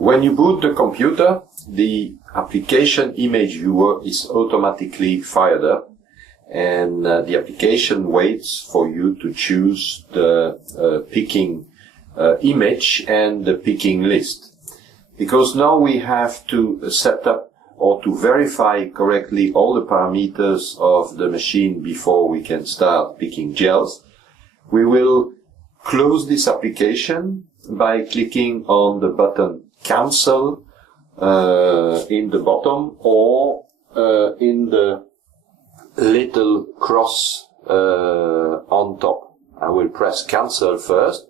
When you boot the computer, the application image viewer is automatically fired up, and the application waits for you to choose the picking image and the picking list. Because now we have to set up or to verify correctly all the parameters of the machine before we can start picking gels, we will close this application by clicking on the button Cancel in the bottom, or in the little cross on top. I will press Cancel first,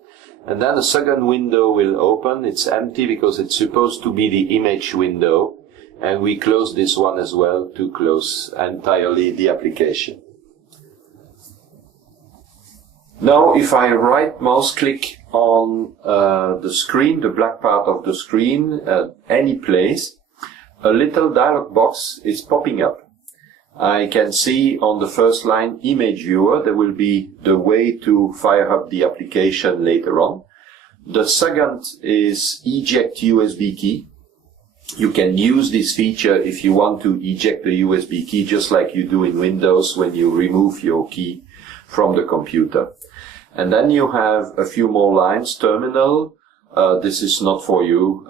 and then a second window will open. It's empty because it's supposed to be the image window, and we close this one as well to close entirely the application. Now, if I right mouse click on the screen, the black part of the screen, at any place, a little dialog box is popping up. I can see on the first line, Image Viewer, there will be the way to fire up the application later on. The second is Eject USB Key. You can use this feature if you want to eject the USB key, just like you do in Windows when you remove your key from the computer. And then you have a few more lines. Terminal, this is not for you.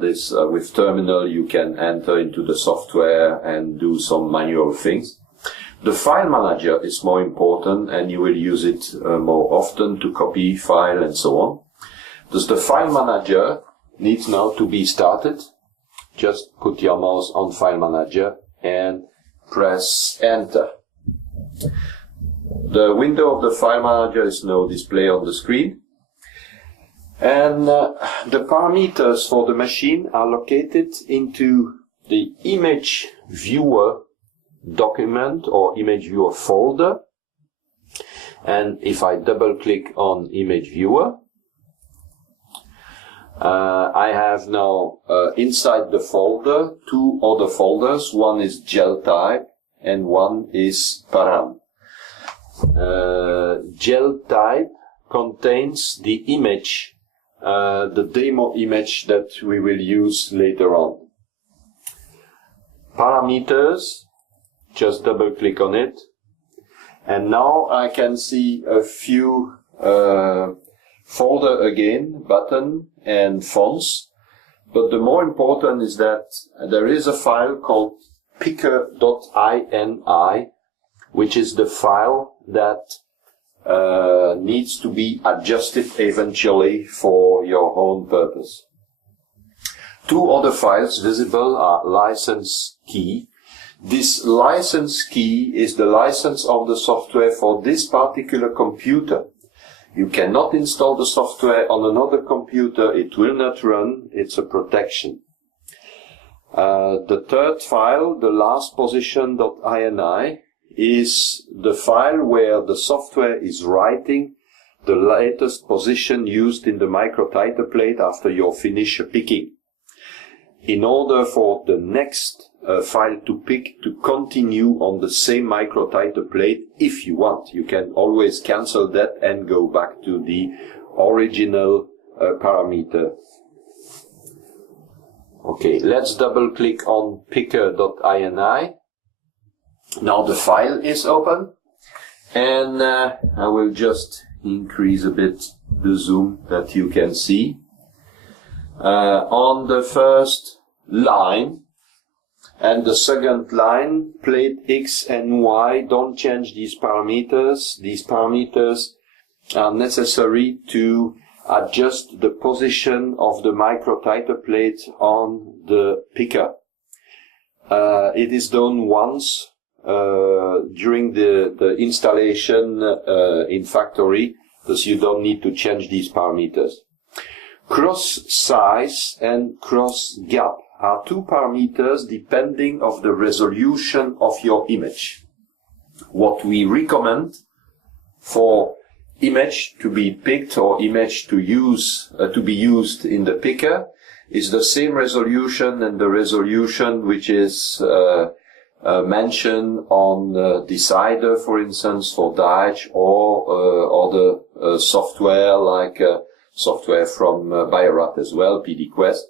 With terminal you can enter into the software and do some manual things. The file manager is more important, and you will use it more often to copy file and so on. Thus the file manager needs now to be started. Just put your mouse on file manager and press enter. The window of the file manager is now displayed on the screen, and the parameters for the machine are located into the image viewer document or image viewer folder. And if I double click on image viewer, I have now inside the folder two other folders. One is gel type and one is param. Gel type contains the image, the demo image that we will use later on. Parameters, just double click on it, and now I can see a few folder again, button and fonts, but the more important is that there is a file called picker.ini, which is the file that needs to be adjusted eventually for your own purpose. Two other files visible are license key. This license key is the license of the software for this particular computer. You cannot install the software on another computer, it will not run, it's a protection. The third file, the last position.ini, is the file where the software is writing the latest position used in the microtiter plate after you finish picking. In order for the next file to pick to continue on the same microtiter plate, if you want, you can always cancel that and go back to the original parameter. Okay, let's double click on picker.ini. Now the file is open, and I will just increase a bit the zoom that you can see. On the first line and the second line, plate X and Y, don't change these parameters. These parameters are necessary to adjust the position of the microtiter plate on the picker. It is done once during the installation in factory, thus you don't need to change these parameters. Cross size and cross gap are two parameters depending on the resolution of your image. What we recommend for image to be picked or image to use to be used in the picker is the same resolution and the resolution which is mentioned on the decider, for instance, for Daesh or other software like software from Bayorat as well, PDQuest.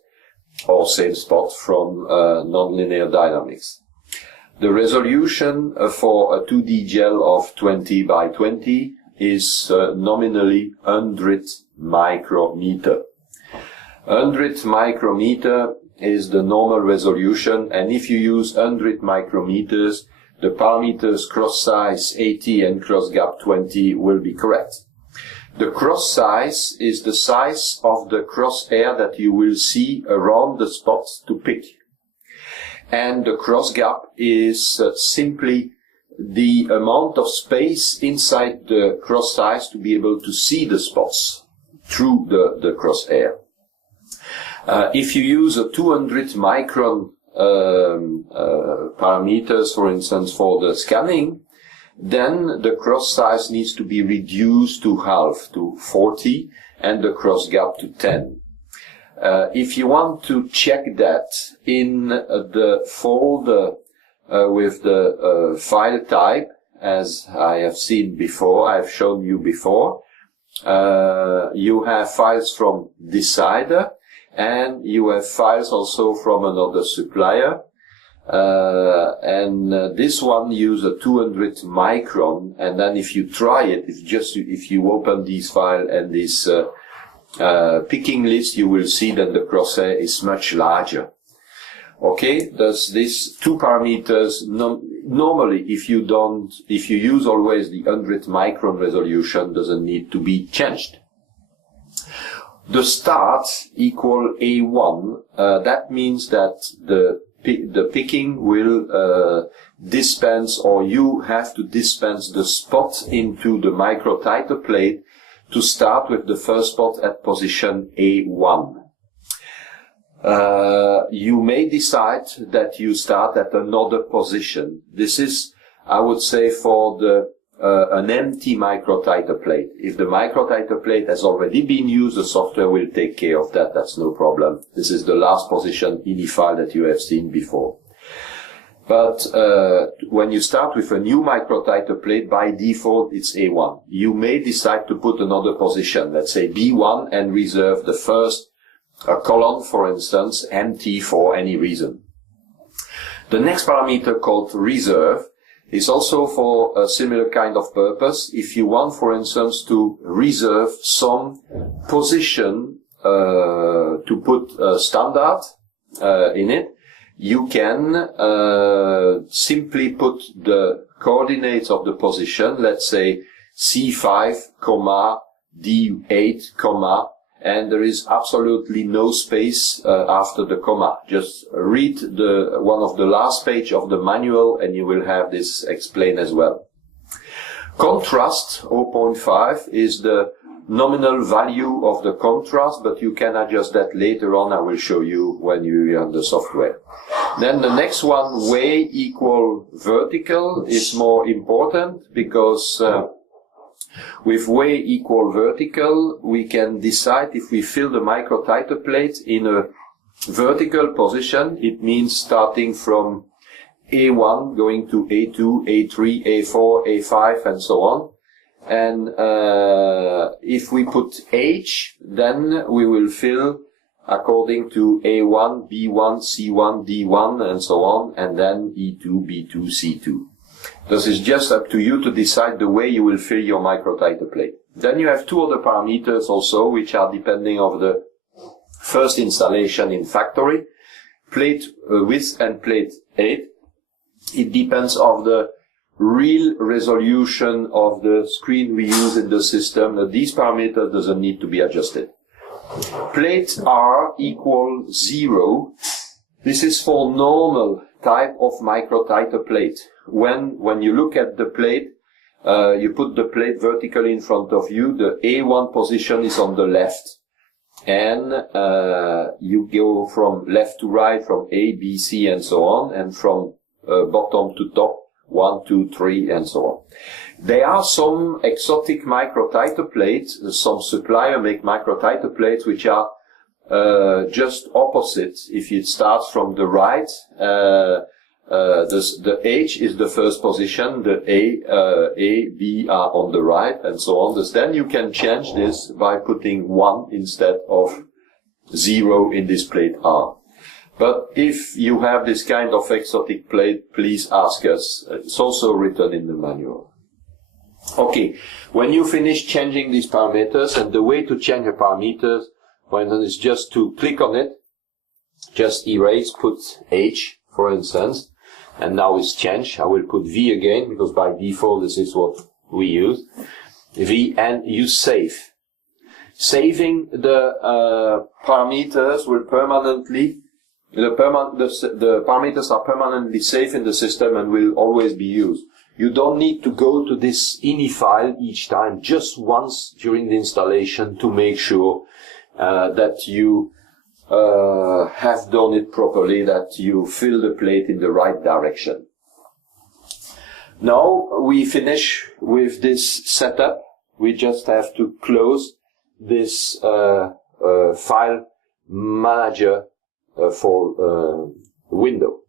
or same spot from nonlinear dynamics. The resolution for a 2D gel of 20 by 20 is nominally 100 micrometer. 100 micrometer is the normal resolution, and if you use 100 micrometers, the parameters cross size 80 and cross gap 20 will be correct. The cross size is the size of the crosshair that you will see around the spot to pick. And the cross gap is simply the amount of space inside the cross size to be able to see the spots through the crosshair. If you use a 200 micron parameters, for instance, for the scanning, then the cross size needs to be reduced to half, to 40, and the cross gap to 10. If you want to check that in the folder with the file type, as I have seen before, I've shown you before, you have files from Decider, and you have files also from another supplier. This one uses a 200 micron, and then if you try it, if you open this file and this picking list, you will see that the crosshair is much larger. Okay, thus these two parameters, normally if you use always the 100 micron resolution, doesn't need to be changed. The start equal A1, that means that the picking will dispense, or you have to dispense the spot into the microtiter plate to start with the first spot at position A1. You may decide that you start at another position. This is, I would say, for an empty microtiter plate. If the microtiter plate has already been used, the software will take care of that. That's no problem. This is the last position ini file that you have seen before. But when you start with a new microtiter plate, by default it's A1. You may decide to put another position, let's say B1, and reserve the first column, for instance, empty for any reason. The next parameter, called reserve, is also for a similar kind of purpose. If you want, for instance, to reserve some position to put a standard in it, you can simply put the coordinates of the position, let's say C5, D8, and there is absolutely no space after the comma. Just read one of the last page of the manual and you will have this explained as well. Contrast 0.5 is the nominal value of the contrast, but you can adjust that later on. I will show you when you run the software. Then the next one, way equal vertical, is more important because with way equal vertical, we can decide if we fill the microtiter plate in a vertical position. It means starting from A1 going to A2, A3, A4, A5, and so on. And if we put H, then we will fill according to A1, B1, C1, D1, and so on, and then E2, B2, C2. This is just up to you to decide the way you will fill your microtiter plate. Then you have two other parameters also, which are depending on the first installation in factory. Plate width and plate height. It depends on the real resolution of the screen we use in the system. These parameters doesn't need to be adjusted. Plate R equal 0. This is for normal type of microtiter plate. When you look at the plate, you put the plate vertically in front of you. The A1 position is on the left, and you go from left to right, from A, B, C, and so on, and from bottom to top, 1, 2, 3, and so on. There are some exotic microtiter plates. Some supplier make microtiter plates which are just opposite. If it starts from the right, the H is the first position, the A, B are on the right, and so on. Then you can change this by putting 1 instead of 0 in this plate R. But if you have this kind of exotic plate, please ask us. It's also written in the manual. Okay, when you finish changing these parameters, and the way to change a parameter, for instance, is just to click on it, just erase, put H, for instance, and now it's changed. I will put V again, because by default this is what we use. V, and you save. Saving the parameters will permanently, the parameters are permanently safe in the system and will always be used. You don't need to go to this ini file each time, just once during the installation to make sure that you have done it properly, that you fill the plate in the right direction. Now we finish with this setup. We just have to close this file manager for window.